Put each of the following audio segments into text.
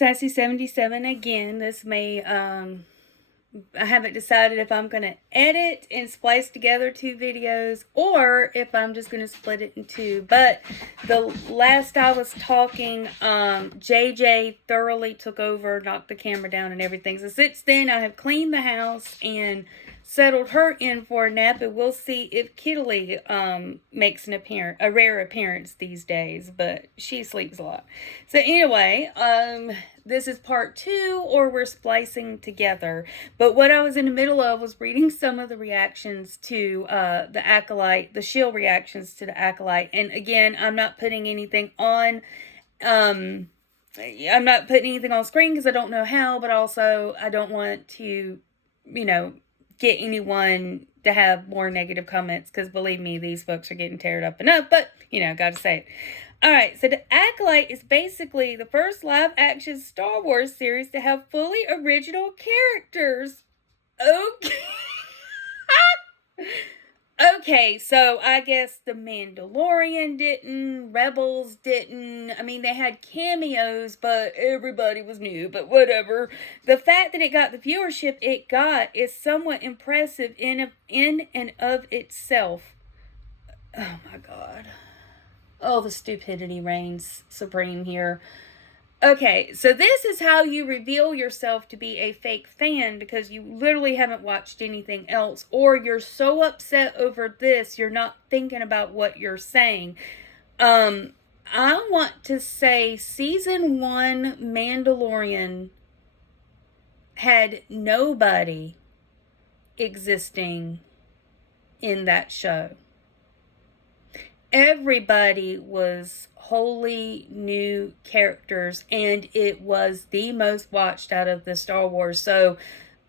is Sassy77 again. This may, I haven't decided if I'm going to edit and splice together 2 videos or if I'm just going to split it in 2. But the last I was talking, JJ thoroughly took over, knocked the camera down and everything. So since then, I have cleaned the house and settled her in for a nap, and we'll see if Kittily makes a rare appearance these days, but she sleeps a lot. So anyway, this is part 2, or we're splicing together. But what I was in the middle of was reading some of the reactions to the Acolyte, the shield reactions to the Acolyte. And again, I'm not putting anything on screen because I don't know how, but also I don't want to, get anyone to have more negative comments, because believe me, these folks are getting teared up enough, but gotta say it. Alright, so the Acolyte is basically the first live action Star Wars series to have fully original characters. Okay. Okay, so I guess the Mandolorian didn't, Rebels didn't. I mean, they had cameos, but everybody was new, but whatever. The fact that it got the viewership it got is somewhat impressive in and of itself. Oh my God. Oh, the stupidity reigns supreme here. Okay, so this is how you reveal yourself to be a fake fan, because you literally haven't watched anything else, or you're so upset over this, you're not thinking about what you're saying. I want to say season 1 Mandalorian had nobody existing in that show. Everybody was wholly new characters, and it was the most watched out of the Star Wars. So,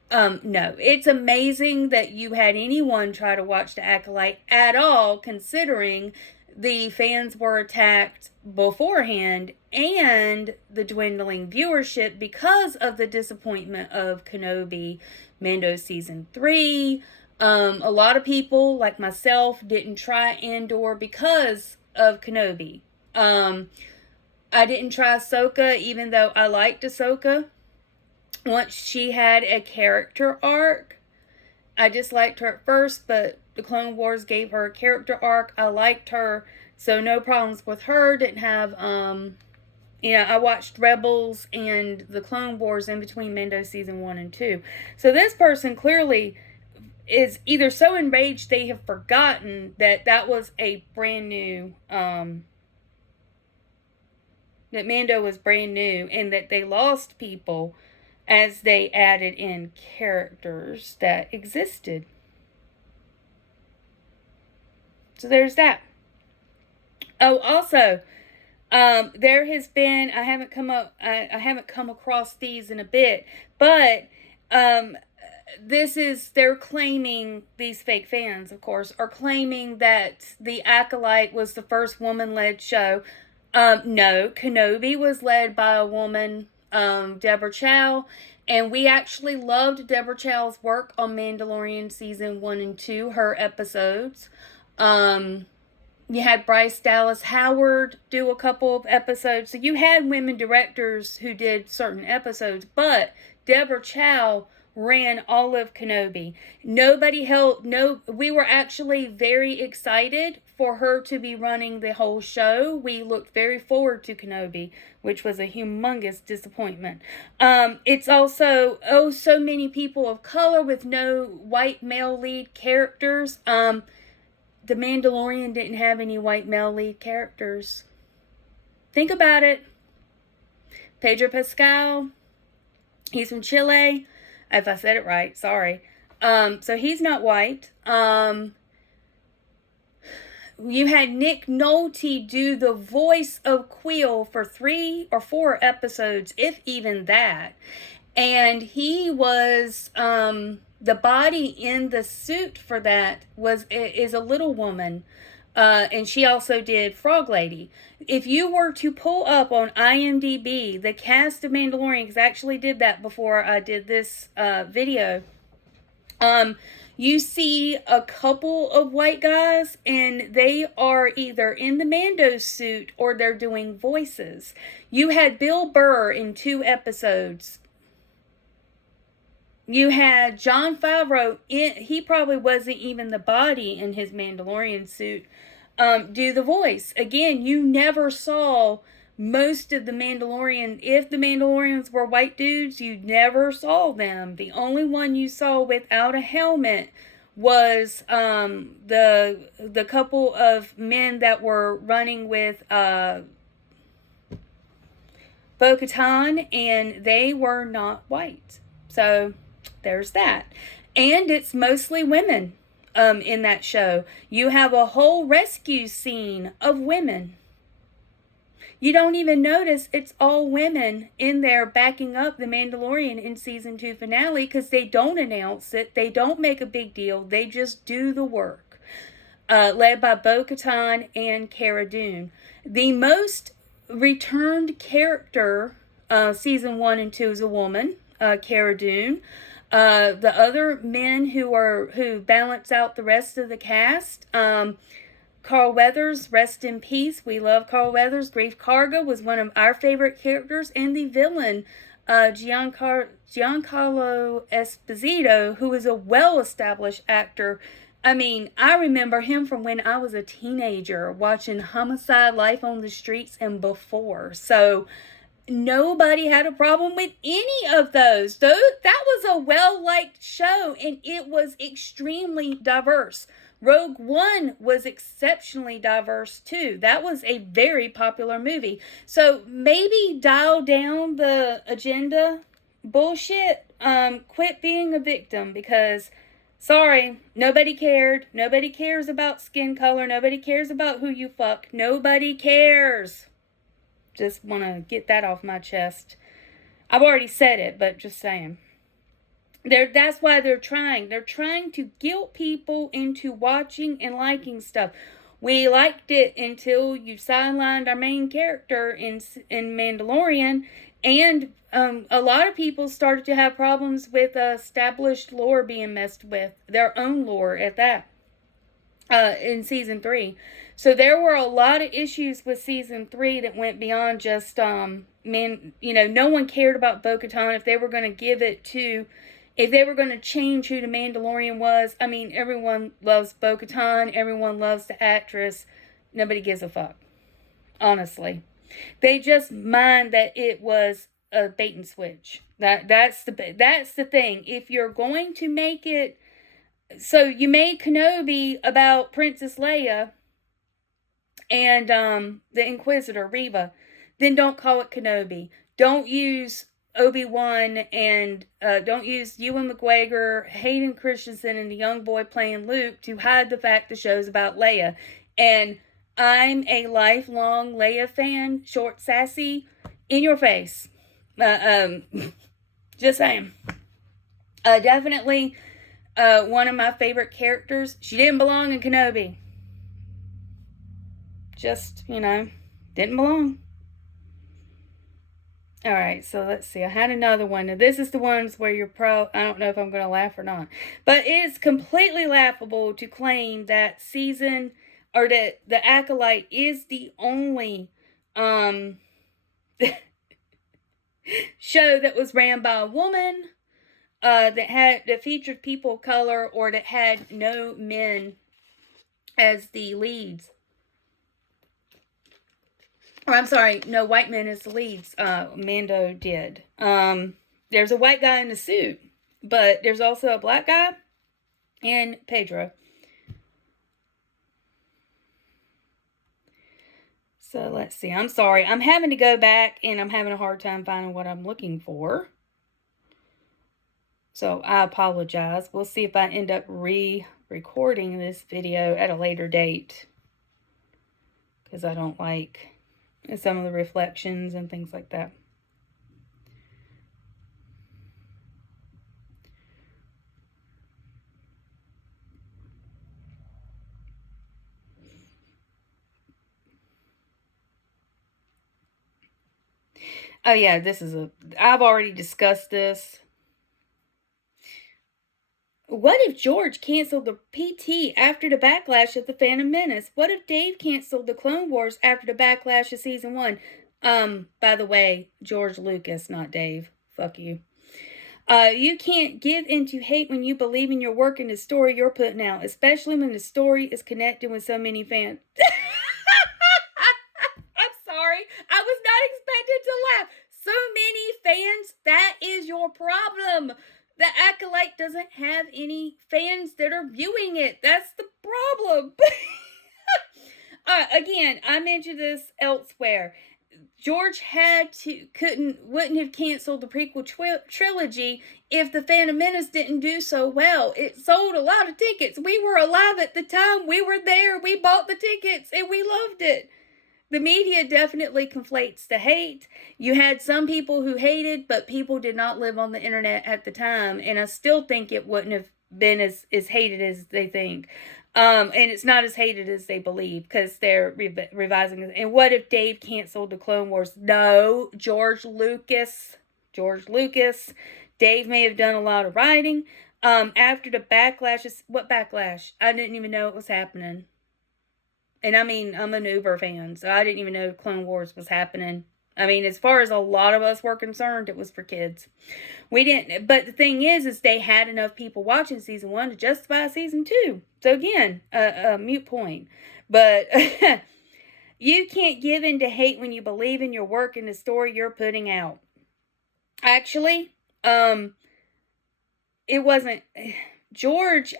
no, it's amazing that you had anyone try to watch the Acolyte at all, considering the fans were attacked beforehand and the dwindling viewership because of the disappointment of Kenobi, Mando Season 3. A lot of people, like myself, didn't try Andor because of Kenobi. I didn't try Ahsoka, even though I liked Ahsoka. Once she had a character arc, I disliked her at first, but the Clone Wars gave her a character arc. I liked her, so no problems with her. Didn't have, I watched Rebels and the Clone Wars in between Mando Season 1 and 2. So this person clearly is either so enraged they have forgotten that was a brand new, that Mando was brand new, and that they lost people as they added in characters that existed. So there's that. Oh, also, there has been, I haven't come across these in a bit, but, they're claiming, these fake fans, of course, are claiming that the Acolyte was the first woman-led show. No, Kenobi was led by a woman, Deborah Chow, and we actually loved Deborah Chow's work on Mandalorian Season 1 and 2, her episodes. You had Bryce Dallas Howard do a couple of episodes, so you had women directors who did certain episodes, but Deborah Chow ran all of Kenobi. We were actually very excited for her to be running the whole show. We looked very forward to Kenobi, which was a humongous disappointment. It's also, so many people of color with no white male lead characters. The Mandalorian didn't have any white male lead characters. Think about it. Pedro Pascal, he's from Chile. If I said it right, sorry. So he's not white. You had Nick Nolte do the voice of Quill for 3 or 4 episodes, if even that. And he was, the body in the suit for that is a little woman. And she also did Frog Lady. If you were to pull up on IMDb, the cast of Mandalorian, because I actually did that before I did this video, You see a couple of white guys, and they are either in the Mando suit or they're doing voices. You had Bill Burr in 2 episodes. You had Jon Favreau, he probably wasn't even the body in his Mandalorian suit, do the voice. Again, you never saw most of the Mandalorian. If the Mandalorians were white dudes, you never saw them. The only one you saw without a helmet was the couple of men that were running with Bo-Katan, and they were not white. So there's that. And it's mostly women in that show. You have a whole rescue scene of women. You don't even notice it's all women in there backing up the Mandalorian in season 2 finale, because they don't announce it. They don't make a big deal. They just do the work. Led by Bo-Katan and Cara Dune. The most returned character, season 1 and 2, is a woman, Cara Dune. The other men who balance out the rest of the cast, Carl Weathers, rest in peace. We love Carl Weathers. Grief Karga was one of our favorite characters, and the villain, Giancarlo Esposito, who is a well-established actor. I mean, I remember him from when I was a teenager watching Homicide: Life on the Streets and before. So nobody had a problem with any of those. That was a well-liked show, and it was extremely diverse. Rogue One was exceptionally diverse too. That was a very popular movie. So maybe dial down the agenda bullshit. Quit being a victim, because sorry, nobody cared. Nobody cares about skin color. Nobody cares about who you fuck. Nobody cares. Just want to get that off my chest. I've already said it, but just saying. That's why they're trying. They're trying to guilt people into watching and liking stuff. We liked it until you sidelined our main character in Mandalorian, and a lot of people started to have problems with established lore being messed with, their own lore at that, in season 3. So there were a lot of issues with season 3 that went beyond just no one cared about Bo-Katan. If they were going to change who the Mandalorian was, I mean, everyone loves Bo-Katan, everyone loves the actress, nobody gives a fuck, honestly. They just mind that it was a bait and switch. That's the thing. If you're going to make it, so you made Kenobi about Princess Leia and the Inquisitor, Reva, then don't call it Kenobi. Don't use Obi-Wan and don't use Ewan McGregor, Hayden Christensen, and the young boy playing Luke to hide the fact the show's about Leia. And I'm a lifelong Leia fan, short, sassy, in your face. Just saying. Definitely one of my favorite characters. She didn't belong in Kenobi. Just, didn't belong. Alright, so let's see. I had another one. Now, this is the ones where I don't know if I'm going to laugh or not. But it's completely laughable to claim that that the Acolyte is the only show that was ran by a woman, that featured people of color, or that had no men as the leads. Or I'm sorry, no white men as the leads. Mando did. There's a white guy in the suit, but there's also a black guy and Pedro. So let's see. I'm sorry. I'm having to go back and I'm having a hard time finding what I'm looking for. So I apologize. We'll see if I end up re-recording this video at a later date, because I don't like some of the reflections and things like that. Oh yeah, I've already discussed this. What if George canceled the PT after the backlash of the Phantom Menace? What if Dave canceled the Clone Wars after the backlash of season 1? By the way, George Lucas, not Dave. Fuck you. You can't give into hate when you believe in your work and the story you're putting out, especially when the story is connected with so many fans. I'm sorry. I was not expected to laugh. So many fans, that is your problem. The Acolyte doesn't have any fans that are viewing it. That's the problem. Again, I mentioned this elsewhere. George wouldn't have canceled the prequel trilogy if the Phantom Menace didn't do so well. It sold a lot of tickets. We were alive at the time. We were there. We bought the tickets and we loved it. The media definitely conflates the hate. You had some people who hated, but people did not live on the internet at the time, and I still think it wouldn't have been as hated as they think. And it's not as hated as they believe, because they're revising it. And what if Dave canceled the Clone Wars? No, George Lucas. Dave may have done a lot of writing. After the backlash, what backlash? I didn't even know it was happening. And I mean, I'm an Uber fan, so I didn't even know Clone Wars was happening. I mean, as far as a lot of us were concerned, it was for kids. We didn't, but the thing is they had enough people watching season 1 to justify season 2. So again, a mute point. But you can't give in to hate when you believe in your work and the story you're putting out. Actually, it wasn't George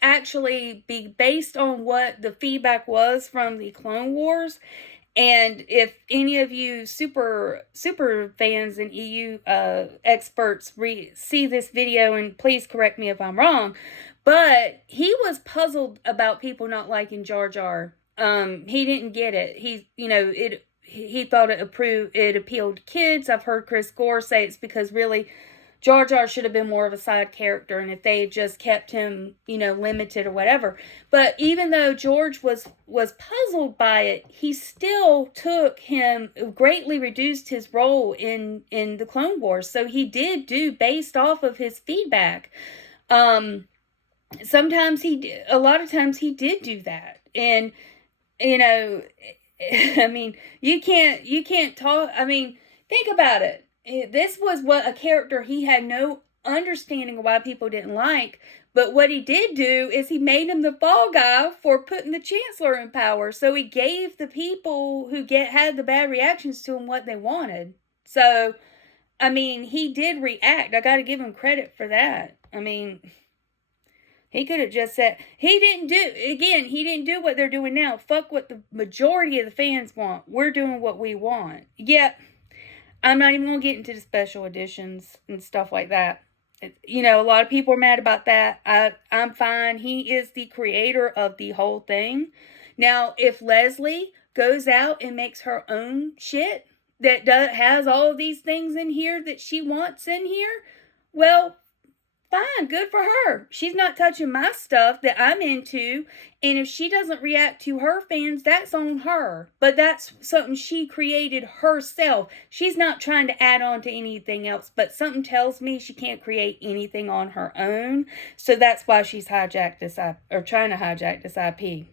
actually, based on what the feedback was from the Clone Wars, and if any of you super fans and EU experts see this video, and please correct me if I'm wrong, but he was puzzled about people not liking Jar Jar. He didn't get it. He thought it appealed to kids. I've heard Chris Gore say it's because really Jar Jar should have been more of a side character, and if they had just kept him, limited or whatever. But even though George was puzzled by it, he still greatly reduced his role in the Clone Wars. So he did do based off of his feedback. A lot of times he did do that. And, I mean, you can't talk, I mean, think about it. This was what a character he had no understanding of why people didn't like. But what he did do is he made him the fall guy for putting the Chancellor in power. So he gave the people who had the bad reactions to him what they wanted. So, I mean, he did react. I got to give him credit for that. I mean, he could have just said, he didn't do what they're doing now. Fuck what the majority of the fans want. We're doing what we want. Yep. I'm not even going to get into the special editions and stuff like that. A lot of people are mad about that. I'm fine. He is the creator of the whole thing. Now, if Leslie goes out and makes her own shit that has all of these things in here that she wants in here, well, fine, good for her. She's not touching my stuff that I'm into, and if she doesn't react to her fans, that's on her. But that's something she created herself. She's not trying to add on to anything else, but something tells me she can't create anything on her own. So that's why she's trying to hijack this IP.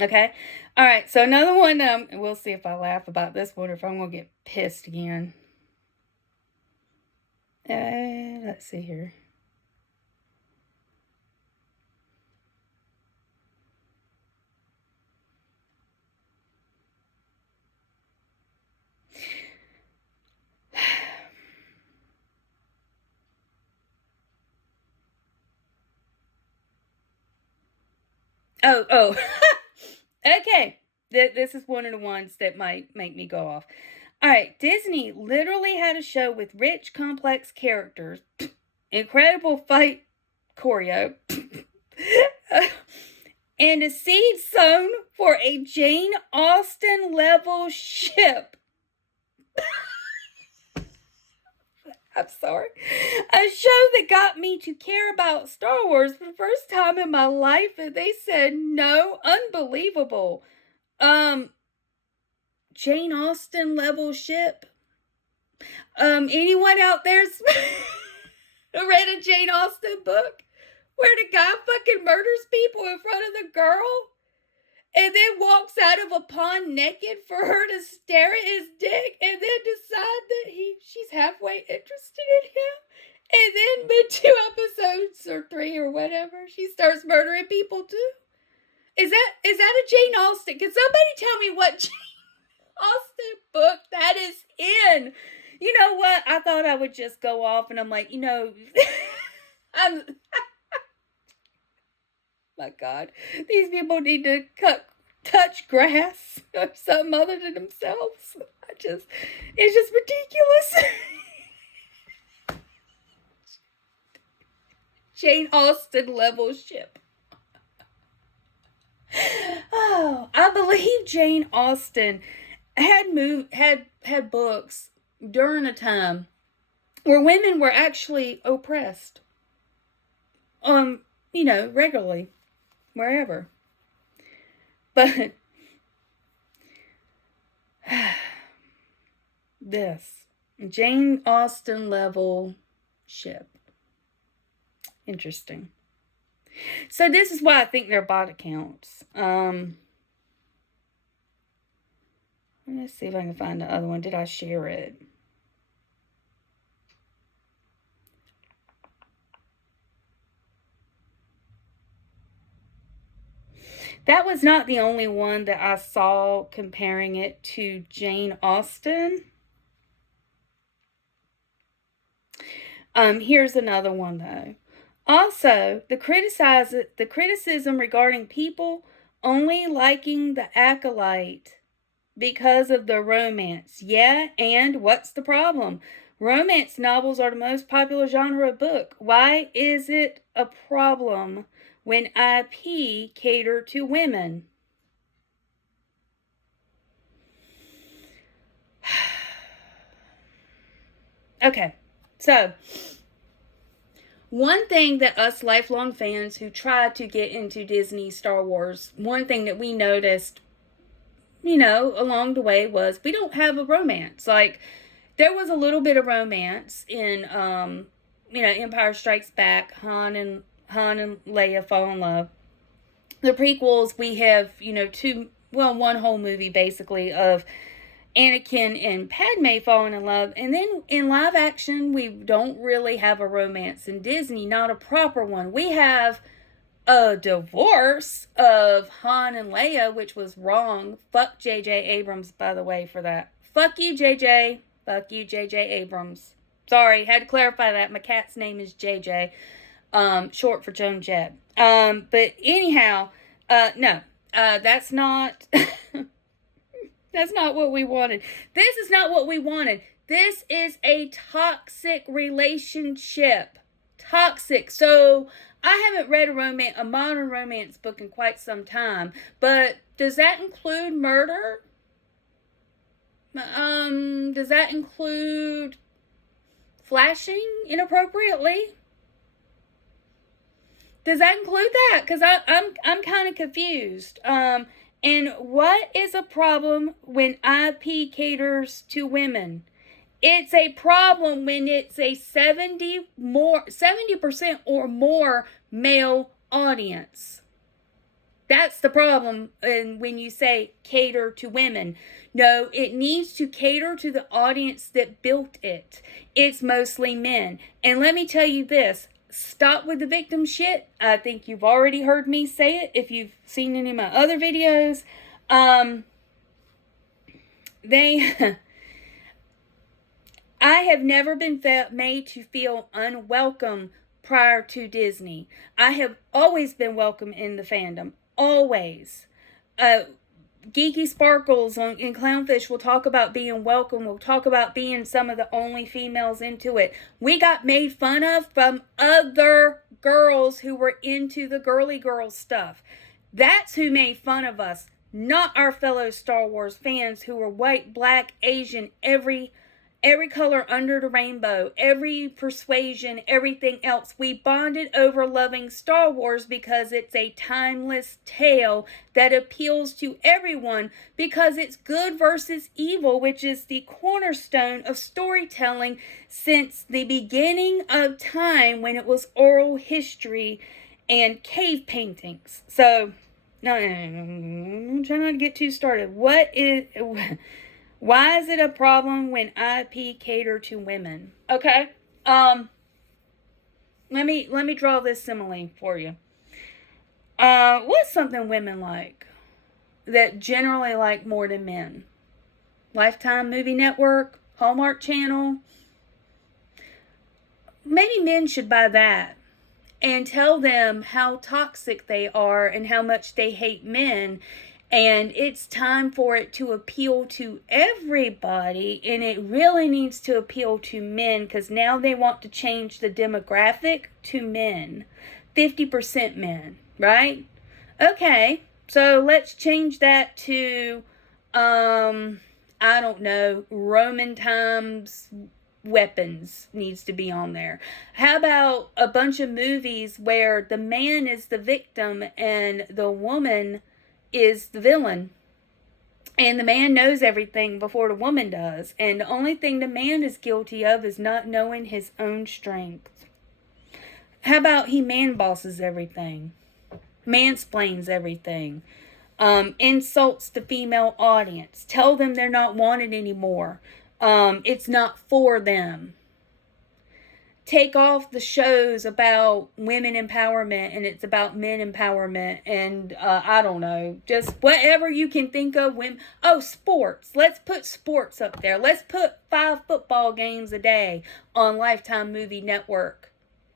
Okay? Alright, so another one, we'll see if I laugh about this one or if I'm going to get pissed again. Let's see here. Oh. Okay. This is one of the ones that might make me go off. All right, Disney literally had a show with rich, complex characters, incredible fight choreo, and a seed sown for a Jane Austen level ship. I'm sorry. A show that got me to care about Star Wars for the first time in my life, and they said no. Unbelievable. Jane Austen level ship. Anyone out there's read a Jane Austen book where the guy fucking murders people in front of the girl and then walks out of a pond naked for her to stare at his dick and then decide that she's halfway interested in him? And then mid 2 episodes or 3 or whatever, she starts murdering people too. Is that a Jane Austen? Can somebody tell me what Jane Austen book that is in? You know what? I thought I would just go off, and I'm like, I'm. My God, these people need to touch grass or something other than themselves. It's just ridiculous. Jane Austen level ship. Oh, I believe Jane Austen had books during a time where women were actually oppressed. Regularly, wherever. But this Jane Austen level ship. Interesting. So this is why I think they're bot accounts. Let's see if I can find the other one. Did I share it? That was not the only one that I saw comparing it to Jane Austen. Here's another one though. Also, the criticism regarding people only liking the Acolyte because of the romance. Yeah, and what's the problem? Romance novels are the most popular genre of book. Why is it a problem when IP cater to women? Okay, so one thing that us lifelong fans who tried to get into Disney Star Wars, one thing that we noticed, along the way was we don't have a romance. Like, there was a little bit of romance in, Empire Strikes Back. Han and Leia fall in love. The prequels, we have, one whole movie basically of Anakin and Padme falling in love. And then in live action, we don't really have a romance in Disney, not a proper one. We have a divorce of Han and Leia, which was wrong. Fuck J.J. Abrams, by the way, for that. Fuck you, J.J. Fuck you, J.J. Abrams. Sorry, had to clarify that. My cat's name is J.J., short for Joan Jett. But anyhow, no, that's not... That's not what we wanted. This is not what we wanted. This is a toxic relationship. Toxic. So, I haven't read a modern romance book in quite some time. But does that include murder? Does that include flashing inappropriately? Does that include that? Because I'm kind of confused. And what is a problem when IP caters to women? It's a problem when it's a 70% or more male audience. That's the problem when you say cater to women. No, it needs to cater to the audience that built it. It's mostly men. And let me tell you this. Stop with the victim shit. I think you've already heard me say it if you've seen any of my other videos. I have never been made to feel unwelcome prior to Disney. I have always been welcome in the fandom. Always. Geeky Sparkles in Clownfish will talk about being welcome. We'll talk about being some of the only females into it. We got made fun of from other girls who were into the girly girl stuff. That's who made fun of us, not our fellow Star Wars fans who were white, black, Asian, every every color under the rainbow, every persuasion, everything else. We bonded over loving Star Wars because it's a timeless tale that appeals to everyone, because it's good versus evil, which is the cornerstone of storytelling since the beginning of time, when it was oral history and cave paintings. So, no, I'm trying not to get too started. Why is it a problem when IP cater to women? Okay. Let me draw this simile for you. What's something women like that generally like more than men? Lifetime Movie Network, Hallmark Channel. Maybe men should buy that and tell them how toxic they are and how much they hate men. And it's time for it to appeal to everybody, and it really needs to appeal to men, because now they want to change the demographic to men. 50% men, right? Okay, so let's change that to, I don't know, Roman times weapons needs to be on there. How about a bunch of movies where the man is the victim and the woman is the villain, and the man knows everything before the woman does, and the only thing the man is guilty of is not knowing his own strength? How about he man bosses everything, mansplains everything, insults the female audience, tell them they're not wanted anymore, it's not for them. Take off the shows about women empowerment and it's about men empowerment, and I don't know, just whatever you can think of. Sports. Let's put sports up there. Let's put 5 football games a day on Lifetime Movie Network.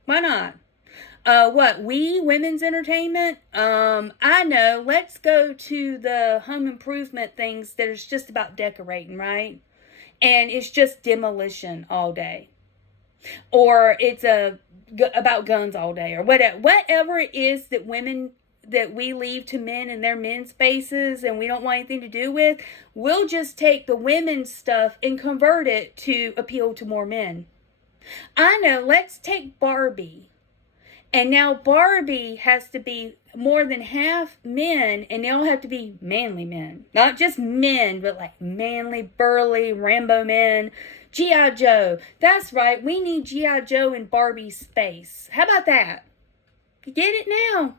Why not? Women's entertainment? I know. Let's go to the home improvement things that is just about decorating, right? And it's just demolition all day. Or it's about guns all day, or whatever it is that we leave to men in their men's spaces and we don't want anything to do with. We'll just take the women's stuff and convert it to appeal to more men. I know, let's take Barbie. And now Barbie has to be more than half men, and they all have to be manly men. Not just men, but like manly, burly, Rambo men. G.I. Joe. That's right, we need G.I. Joe in Barbie's space. How about that? You get it now?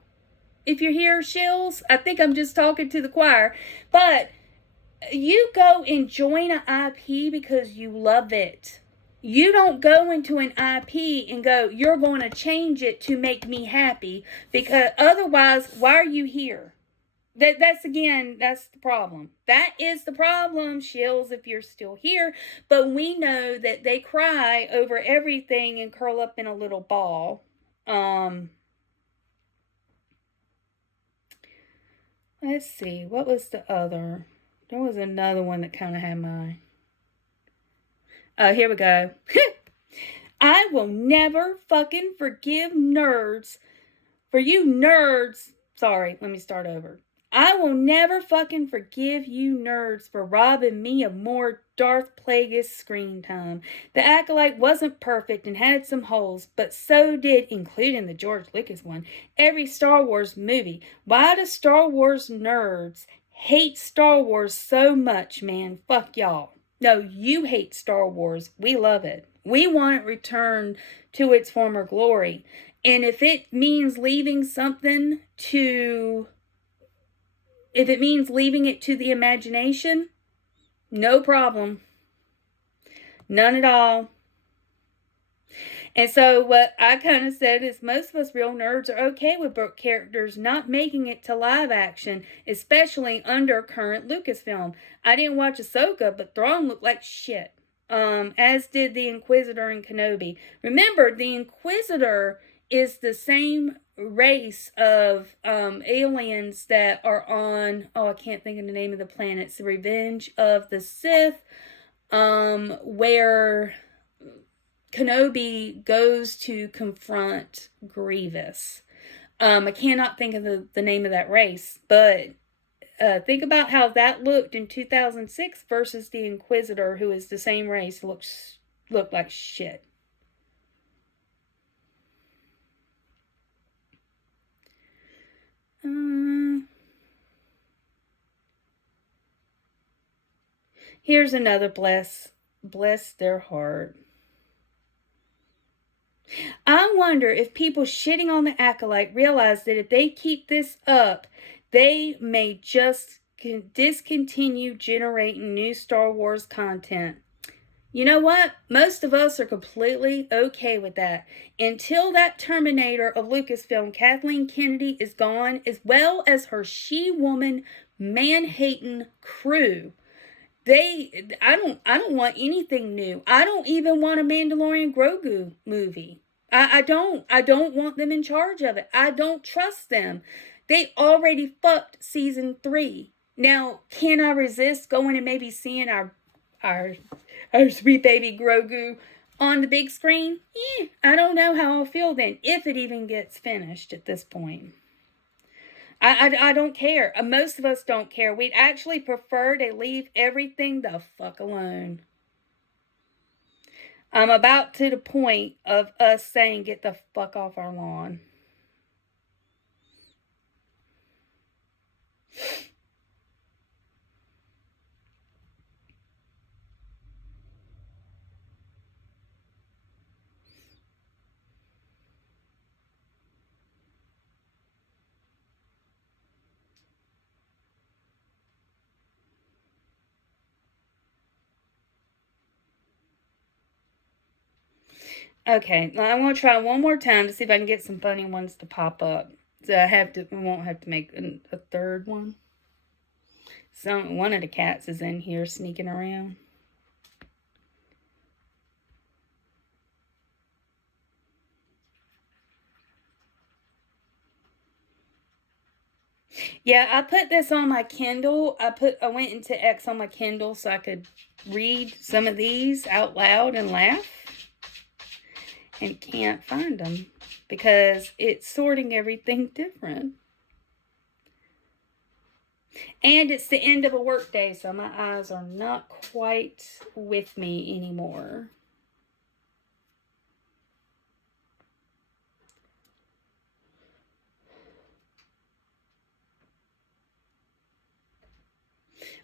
If you're here, shills, I think I'm just talking to the choir. But you go and join an IP because you love it. You don't go into an IP and go, you're going to change it to make me happy, because otherwise, why are you here? That's the problem. That is the problem, shills, if you're still here. But we know that they cry over everything and curl up in a little ball. Let's see. What was the other? There was another one that kind of had my... here we go. I will never fucking forgive nerds. For you nerds... Sorry, let me start over. I will never fucking forgive you nerds for robbing me of more Darth Plagueis screen time. The Acolyte wasn't perfect and had some holes, but so did, including the George Lucas one, every Star Wars movie. Why do Star Wars nerds hate Star Wars so much, man? Fuck y'all. No, you hate Star Wars. We love it. We want it returned to its former glory. And if it means leaving it to the imagination, no problem. None at all. And so what I kind of said is most of us real nerds are okay with book characters not making it to live action, especially under current Lucasfilm. I didn't watch Ahsoka, but Thrawn looked like shit. As did the Inquisitor and Kenobi. Remember, the Inquisitor is the same race of aliens that are on, I can't think of the name of the planet. It's the Revenge of the Sith, where Kenobi goes to confront Grievous. I cannot think of the name of that race, but think about how that looked in 2006 versus the Inquisitor, who is the same race, looked like shit. Here's another bless their heart. I wonder if people shitting on the Acolyte realize that if they keep this up, they may just discontinue generating new Star Wars content. You know what? Most of us are completely okay with that. Until that Terminator of Lucasfilm, Kathleen Kennedy, is gone, as well as her she-woman, man-hating crew. I don't want anything new. I don't even want a Mandalorian Grogu movie. I don't want them in charge of it. I don't trust them. They already fucked season 3. Now, can I resist going and maybe seeing our sweet baby Grogu on the big screen? I don't know how I'll feel then, if it even gets finished at this point. I don't care. Most of us don't care. We'd actually prefer to leave everything the fuck alone. I'm about to the point of us saying, get the fuck off our lawn. Okay, I want to try one more time to see if I can get some funny ones to pop up. So I won't have to make a third one. So one of the cats is in here sneaking around. Yeah, I put this on my Kindle. I went into X on my Kindle so I could read some of these out loud and laugh. And can't find them because it's sorting everything different. And it's the end of a work day, so my eyes are not quite with me anymore.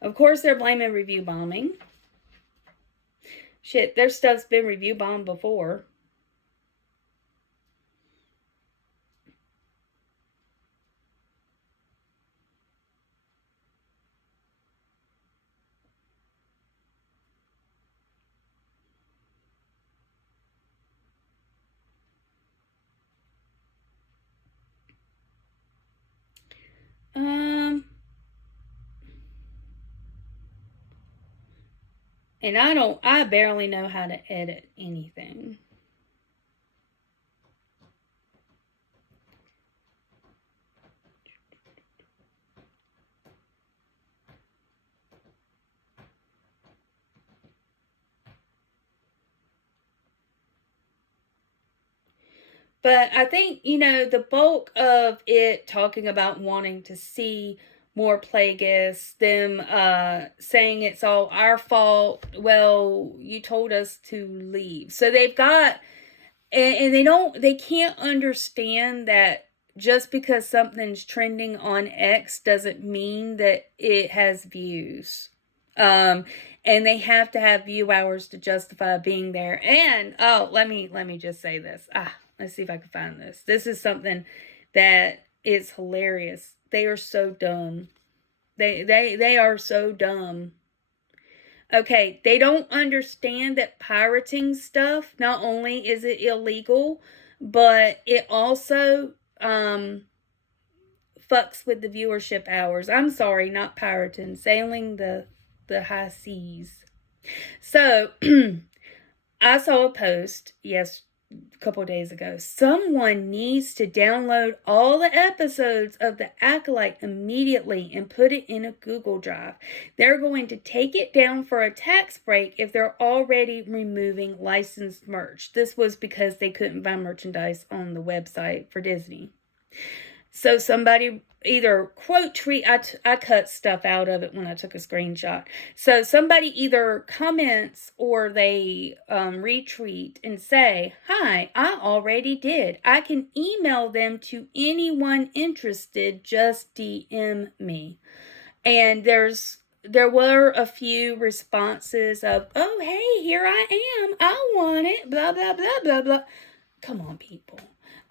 Of course, they're blaming review bombing. Shit, their stuff's been review bombed before. And I barely know how to edit anything. But I think, the bulk of it talking about wanting to see more Plagueis, them saying it's all our fault. Well, you told us to leave. So they've got, and they can't understand that just because something's trending on X doesn't mean that it has views. And they have to have view hours to justify being there. And, let me just say this. Let's see if I can find this. This is something that is hilarious. They are so dumb. They are so dumb. Okay, they don't understand that pirating stuff, not only is it illegal, but it also fucks with the viewership hours. I'm sorry, not pirating, sailing the high seas. So, I saw a post, a couple of days ago. Someone needs to download all the episodes of The Acolyte immediately and put it in a Google Drive. They're going to take it down for a tax break if they're already removing licensed merch. This was because they couldn't buy merchandise on the website for Disney. So somebody either quote tweet, I cut stuff out of it when I took a screenshot. So somebody either comments or they retweet and say, "Hi, I already did. I can email them to anyone interested. Just DM me." And there were a few responses of, "Oh, hey, here I am. I want it, blah, blah, blah, blah, blah." Come on, people.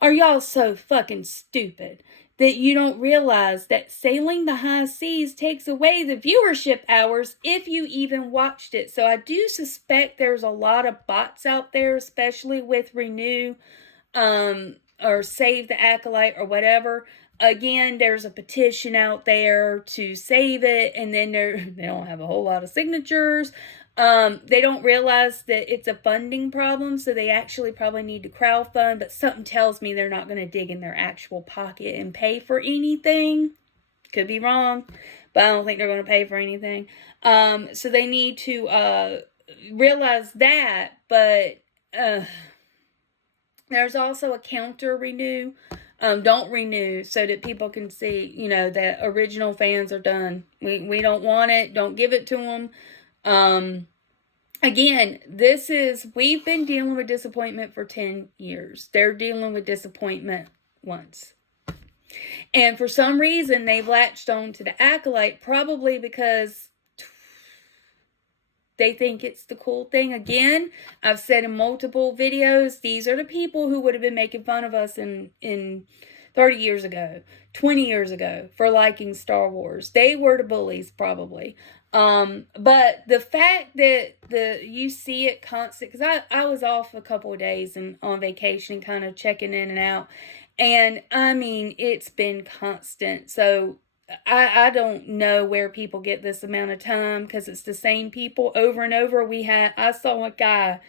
Are y'all so fucking stupid that you don't realize that sailing the high seas takes away the viewership hours if you even watched it? So I do suspect there's a lot of bots out there, especially with Renew or Save the Acolyte or whatever. Again, there's a petition out there to save it, and then they don't have a whole lot of signatures. They don't realize that it's a funding problem, so they actually probably need to crowdfund, but something tells me they're not going to dig in their actual pocket and pay for anything. Could be wrong, but I don't think they're going to pay for anything. So they need to realize that, but there's also a counter Renew. Don't renew so that people can see, that original fans are done. We don't want it. Don't give it to them. Again, we've been dealing with disappointment for 10 years. They're dealing with disappointment once. And for some reason, they've latched on to the Acolyte, probably because they think it's the cool thing. Again, I've said in multiple videos, these are the people who would have been making fun of us in 30 years ago, 20 years ago for liking Star Wars. They were the bullies, probably. But the fact that you see it constant, because I was off a couple of days and on vacation, kind of checking in and out. And I mean, it's been constant. So I don't know where people get this amount of time, because it's the same people over and over. I saw a guy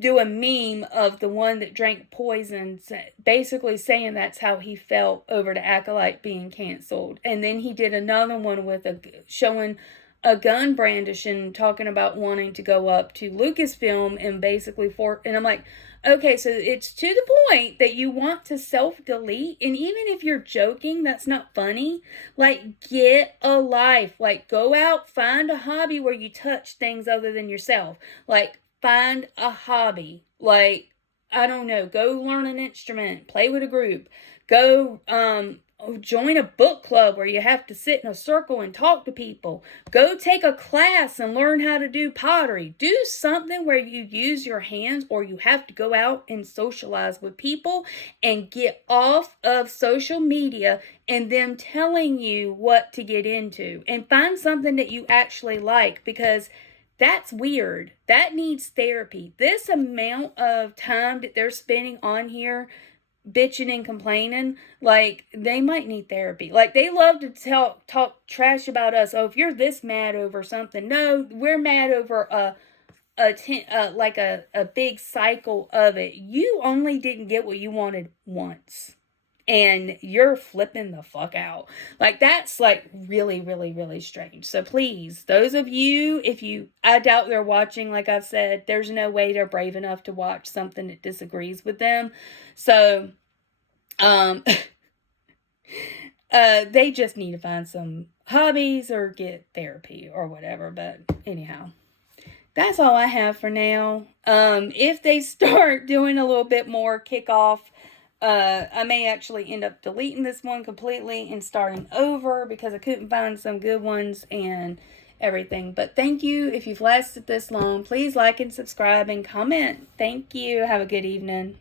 do a meme of the one that drank poison, basically saying that's how he felt over the Acolyte being canceled. And then he did another one with showing a gun brandishing, talking about wanting to go up to Lucasfilm and basically and I'm like, okay, so it's to the point that you want to self-delete, and even if you're joking, that's not funny. Like, get a life. Like, go out, find a hobby where you touch things other than yourself. Like, find a hobby. Like, I don't know, go learn an instrument, play with a group, go join a book club where you have to sit in a circle and talk to people. Go take a class and learn how to do pottery. Do something where you use your hands, or you have to go out and socialize with people and get off of social media and them telling you what to get into, and find something that you actually like, because that's weird. That needs therapy. This amount of time that they're spending on here bitching and complaining, like, they might need therapy. Like, they love to talk trash about us. Oh, if you're this mad over something, no, we're mad over a big cycle of it. You only didn't get what you wanted once, and you're flipping the fuck out. Like, that's like really, really, really strange. So please, those of you, I doubt they're watching. Like I've said, there's no way they're brave enough to watch something that disagrees with them. So, they just need to find some hobbies or get therapy or whatever. But anyhow, that's all I have for now. If they start doing a little bit more kickoff, I may actually end up deleting this one completely and starting over, because I couldn't find some good ones and everything. But thank you. If you've lasted this long, please like and subscribe and comment. Thank you. Have a good evening.